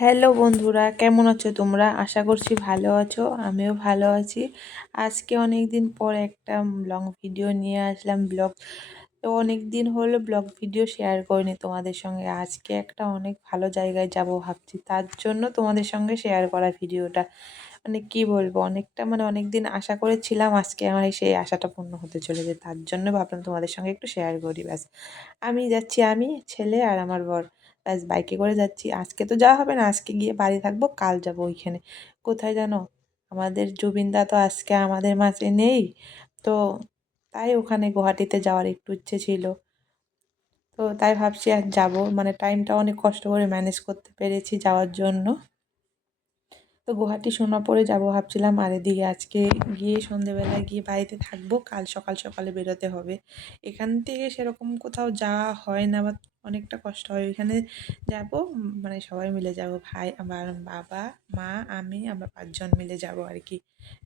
Hello বন্ধুরা, কেমন আছো তোমরা? আশা করছি ভালো আছো। আমিও ভালো আছি। আজকে অনেক দিন পর একটা লং ভিডিও নিয়ে আসলাম, ব্লগ। তো অনেক দিন হলো ব্লগ ভিডিও শেয়ার করিনি তোমাদের সঙ্গে। আজকে একটা অনেক ভালো জায়গায় যাব ভাবছি, তার জন্য তোমাদের সঙ্গে শেয়ার করা ভিডিওটা। মানে কি বলবো, অনেকটা অনেক দিন আশা করেছিলাম, আজকে আমার সেই আশাটা পূর্ণ হতে চলেছে। তার জন্য ভাবলাম তোমাদের সঙ্গে একটু শেয়ার করি। ব্যাস, আমি যাচ্ছি, আমি, ছেলে আর আমার বর। ব্যাস, বাইকে করে যাচ্ছি। আজকে তো যাওয়া হবে না, আজকে গিয়ে বাড়ি থাকবো, কাল যাব ওইখানে। কোথায় জানো? আমাদের জুবিনদা তো আজকে আমাদের মাঝে নেই। তো তাই ওখানে গুয়াহাটিতে যাওয়ার একটু ইচ্ছে ছিল। তো তাই ভাবছি আর যাব, টাইমটা অনেক কষ্ট করে ম্যানেজ করতে পেরেছি যাওয়ার জন্য। তো গুয়াহাটি সোনাপুরে যাব ভাবছিলাম, আর এদিকে আজকে গিয়ে সন্ধেবেলায় গিয়ে বাড়িতে থাকবো, কাল সকাল সকালে বেরোতে হবে। এখান থেকে সেরকম কোথাও যাওয়া হয় না, বা অনেকটা কষ্ট হয়। ওইখানে যাব, সবাই মিলে যাব, ভাই, আমার বাবা, মা, আমি, আমরা 5 জন মিলে যাব আর কি।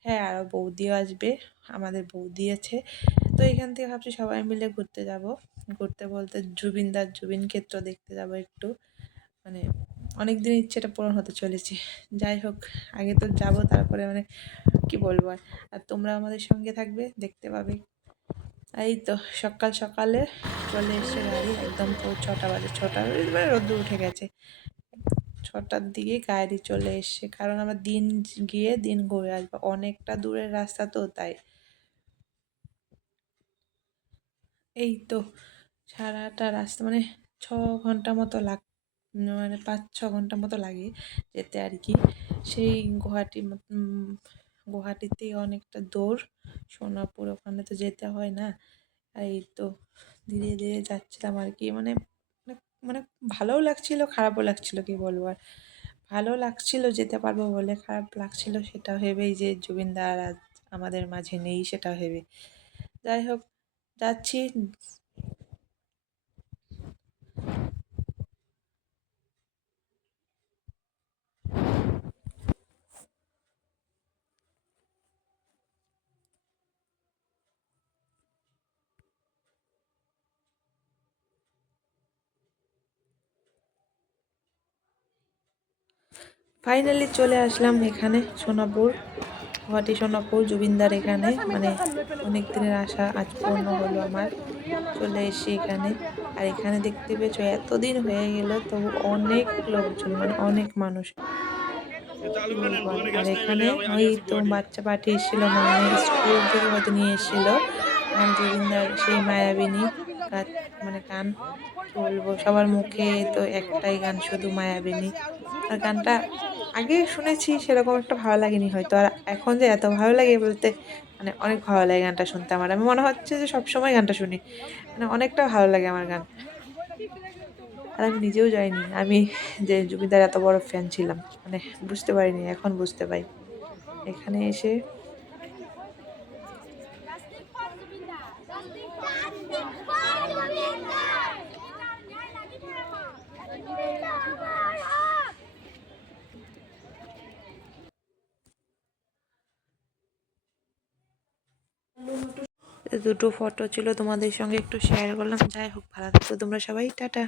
হ্যাঁ, আরও বৌদিও আসবে, আমাদের বৌদি আছে। তো এখান থেকে ভাবছি সবাই মিলে ঘুরতে যাব। ঘুরতে বলতে জুবিন ক্ষেত্র দেখতে যাব একটু। মানে অনেক দিন ইচ্ছেটা পূরণ হতে চলেছে। যাই হোক, আগে তো যাব, তারপরে কি বলবো আর। আর তোমরা আমাদের সঙ্গে থাকবে, দেখতে পাবে। এই তো সকাল সকালে চলে এসছে গাড়ি, একদম 6টা বাজে, 6টা রোদ্দুর উঠে গেছে। 6টার দিকে গাড়ি চলে এসছে, কারণ আমার দিন গিয়ে দিন ঘুরে আসবো, অনেকটা দূরের রাস্তা তো তাই। এই তো সারাটা রাস্তা 6 ঘন্টা মতো 5-6 ঘন্টা মতো লাগে যেতে আর কি। সেই গুয়াহাটিতেই অনেকটা দূর। সোনাপুর ওখানে তো যেতে হয় না। এই তো ধীরে ধীরে যাচ্ছিলাম আর কি। মানে মানে ভালোও লাগছিল, খারাপও লাগছিল, কি বলবো আর। ভালো লাগছিল যেতে পারবো বলে, খারাপ লাগছিল সেটা ভেবেই যে জুবিনদা আর আজ আমাদের মাঝে নেই সেটা ভেবে। যাই হোক, যাচ্ছি। ফাইনালি চলে আসলাম এখানে, সোনাপুর, গুয়াহাটি সোনাপুর জুবিনদার এখানে। অনেক দিনের আশা আজ পূর্ণ হলো আমার। চলে এসেছি এখানে। আর এখানে দেখতে পেয়েছো, এতদিন হয়ে গেল তবু অনেক লোকজন, অনেক মানুষ, কি বলবো আর। আর এখানে ওই তো বাচ্চা পাঠিয়ে এসেছিলো, স্কুল থেকে হয়তো নিয়ে এসেছিলো। এখানে জুবিনদার সেই মায়াবিনী গান, গান, কি বলবো, সবার মুখে তো একটাই গান, শুধু মায়াবিনী। আর গানটা আগে শুনেছি, সেরকম একটা ভালো লাগেনি হয়তো। আর এখন যে এত ভালো লাগে বলতে, অনেক ভালো লাগে গানটা শুনতে আমার। আমি মনে হচ্ছে যে সবসময় গানটা শুনি, অনেকটা ভালো লাগে আমার গান। আর আমি নিজেও যাইনি, আমি যে জুবিনদার এত বড় ফ্যান ছিলাম, বুঝতে পারিনি, এখন বুঝতে পারি এখানে এসে। দুটো ফটো ছিল, তোমাদের সঙ্গে একটু শেয়ার করলাম। যাই হোক, ভালো থাকো তোমরা সবাই, টাটা।